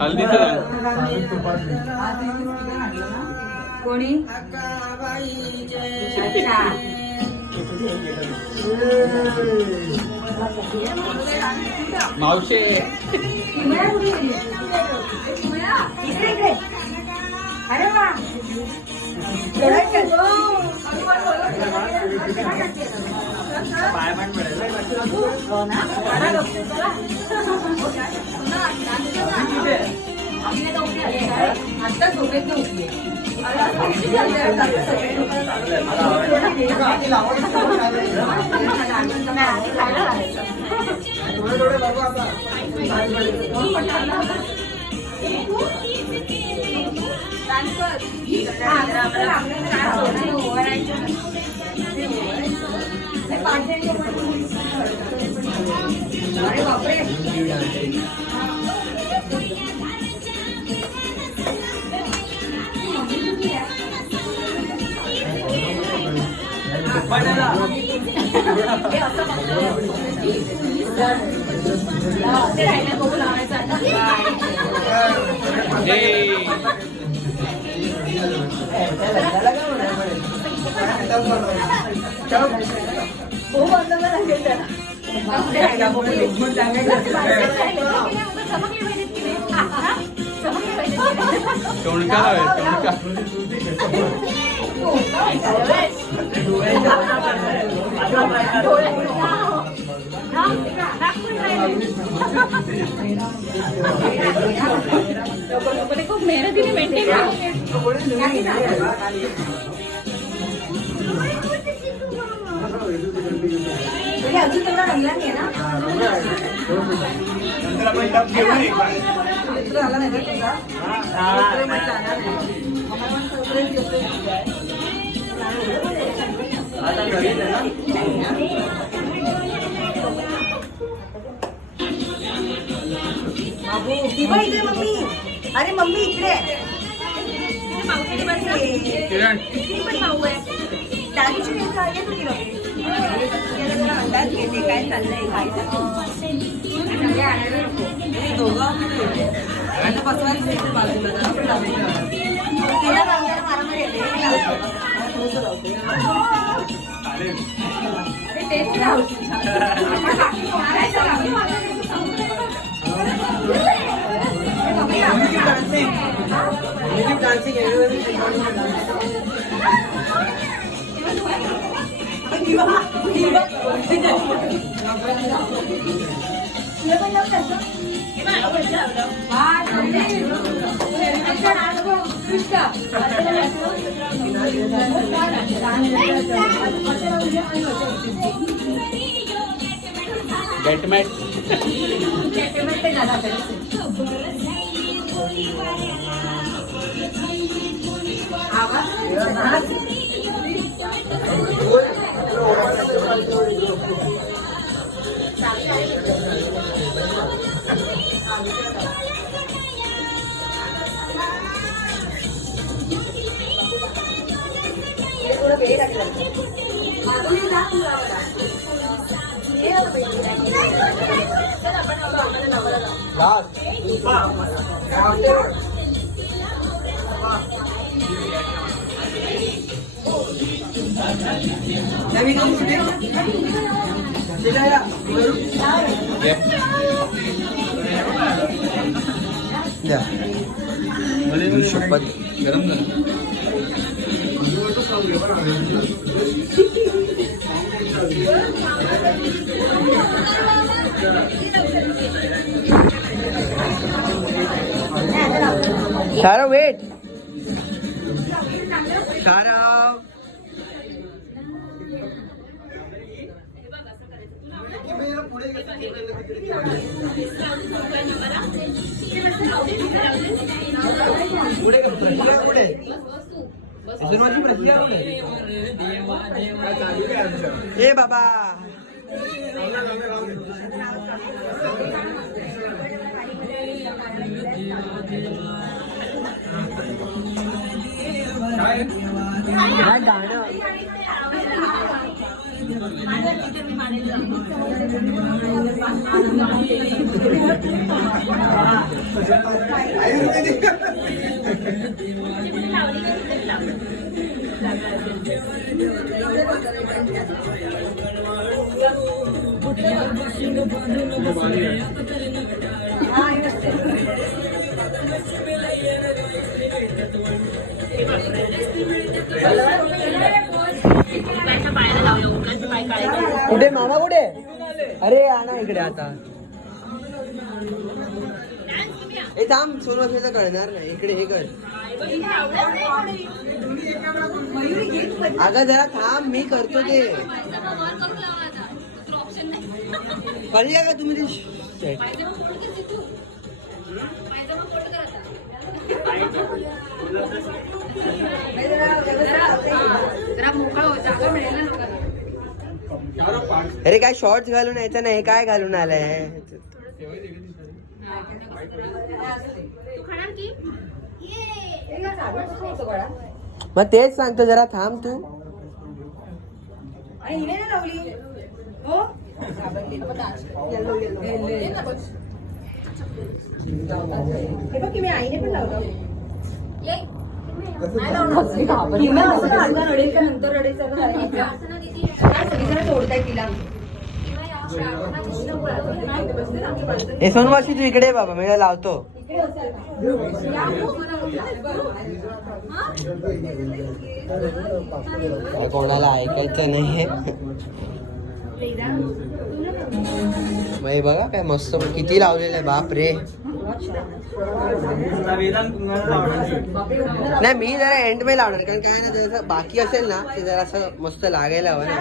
हल्दीचं कोणी मावशे अरे वा आता झोपेत नव्हती अरे बापरे खूप मेहनतीने मेंटेन अजून तेवढा रंगला नाही ना इकडे मम्मी अरे मम्मी इकडे पण भाऊ आहे दादीची अंदाज घेते काय चाललंय काय तिला मारामारी गेटमॅट शपथ गरम Shara, wait. Shara. ए बाबा गाणं कुठे मामा कुठे? अरे आणा इकडे आता. ए थांब, सोनवाशीचं कळणार नाही. इकडे हे कळ. अगं जरा थांब, मी करतो ते. कळलं का तुम्ही ते? अरे काय शॉर्ट्स घालून यायचं नाही, काय घालून आलाय? मग तेच सांगतो, जरा थांब तू. मी आईने पण लावलं रडेल का नंतर रडेल सोडताय तिला. हे सोनवाशी तू इकडे बाबा, मी लावतो. कोणाला ऐकायचं नाही. मग बघा काय मस्त किती लावलेलं आहे, बाप रे. नाही मी जरा एंड मध्ये लावणार, कारण काय ना जसं बाकी असेल ना ते जरा असं मस्त लागायला हवं ना.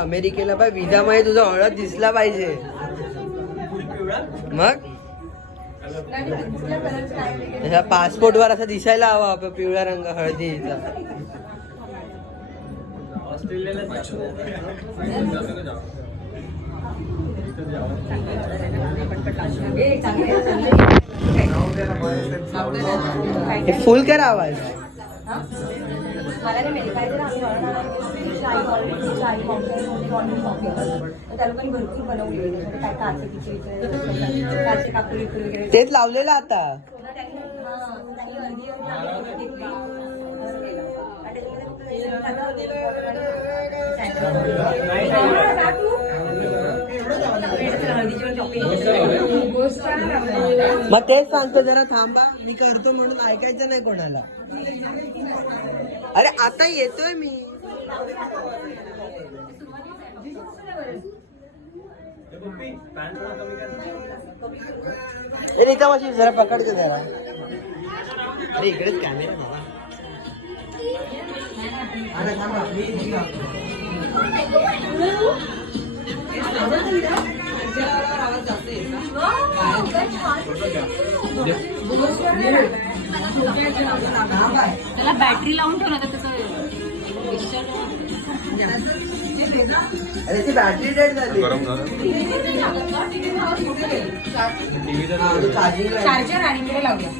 अमेरिकेला बाय विजामध्ये तुझा हळद दिसला पाहिजे. मग पासपोर्ट वर असं दिसायला हवा पिवळा रंग हळदीचा. फुल कर आवाज. तेच लावलेलं आता. मग तेच सांगतो, जरा थांबा, मी करतो म्हणून ऐकायचं नाही कोणाला. अरे आता येतोय मी. रीता मावशी जरा पकडतो जरा. अरे इकडेच कॅमेरा बाबा. त्याला बॅटरी लावून ठेवला तर त्याचं. अरे ती बॅटरी डेड झाली. चार्जर आणि इकडे लावूया.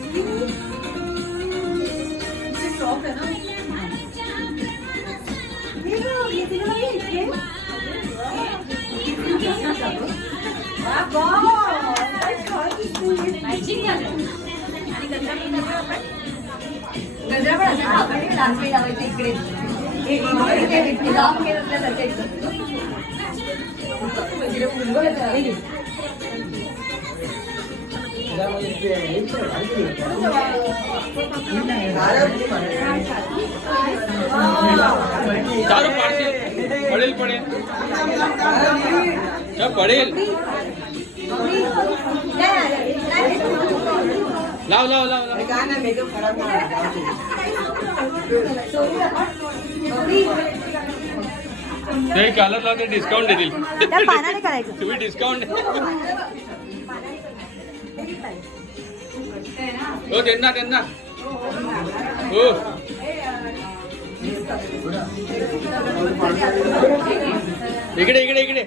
गजरा पण असं लावायचं इकडे. चारू पाडशील, पडेल पडेल क्या पडेल. लाव लाव लाव लाव. काय नाही, मेकअप खराब ते कलर लावते, डिस्काउंट देतील. पानाने करायचं. तुम्ही डिस्काउंट हो त्यांना त्यांना हो. इकडे इकडे इकडे.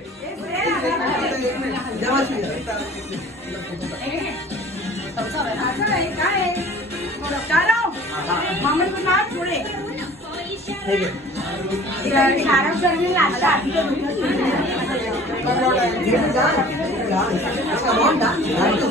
It's amount,